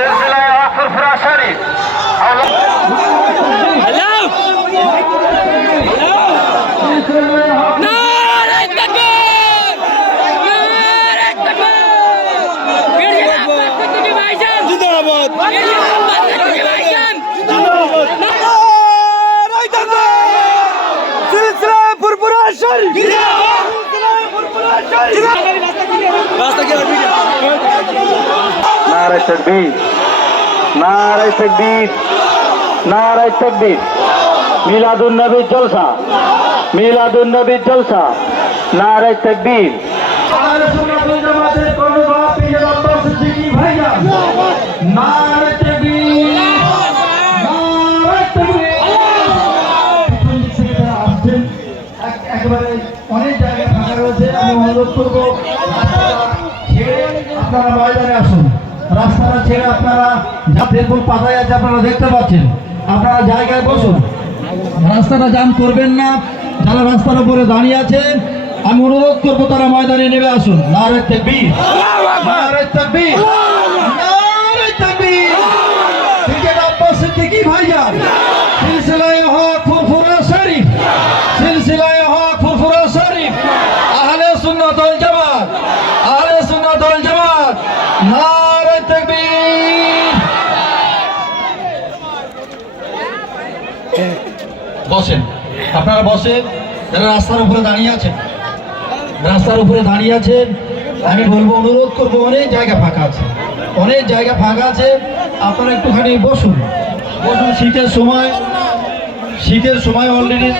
সিলসিলায়ে হক ফুরফুরা শরীফ নারায়ে তাকবীর, নারায়ে তাকবীর, নারায়ে তাকবীর। মিলাদুন নবীর জলসা, মিলাদুন নবীর জলসা, নারায়ে তাকবীর। আহলে সুন্নাত ওয়াল জামাতের কর্ণধার পীর আব্বাস সিদ্দিকী ভাইজান, নারায়ে তাকবীর, নারায়ে তাকবীর। আসছেন একেবারে অনেক জায়গায় ফাঁকা রয়েছে, আমি অনুরোধ করবো আপনারা ময়দানে আসুন। রাস্তাটা ছেড়ে আপনারা দেখুন পাতায় আছে, আপনারা দেখতে পাচ্ছেন, আপনারা জায়গায় বসুন, রাস্তাটা জাম করবেন না। যারা রাস্তার উপরে দাঁড়িয়ে আছেন আমি অনুরোধ করবো তারা ময়দানে নেমে আসুন। নারায়ে তাকবীর, নারায়ে তাকবীর, নারায়ে তাকবীর। পীর আব্বাস সিদ্দিকী ভাইজান, সিলসিলায়ে হক ফুরফুরা শরীফ, সিলসিলায়ে হক ফুরফুরা শরীফ, আহলে সুন্নাত ওয়াল জামাত, আহলে সুন্নাত ওয়াল জামাত, নারায়ে তাকবীর। বসেন, আপনারা বসেন। যারা রাস্তার উপরে দাঁড়িয়ে আছেন, রাস্তার উপরে দাঁড়িয়ে আছেন, আমি বলবো অনুরোধ করবো, অনেক জায়গা ফাঁকা আছে, অনেক জায়গা ফাঁকা আছে, আপনারা একটুখানি বসুন, বসুন। শীতের সময়, শীতের সময় অলরেডি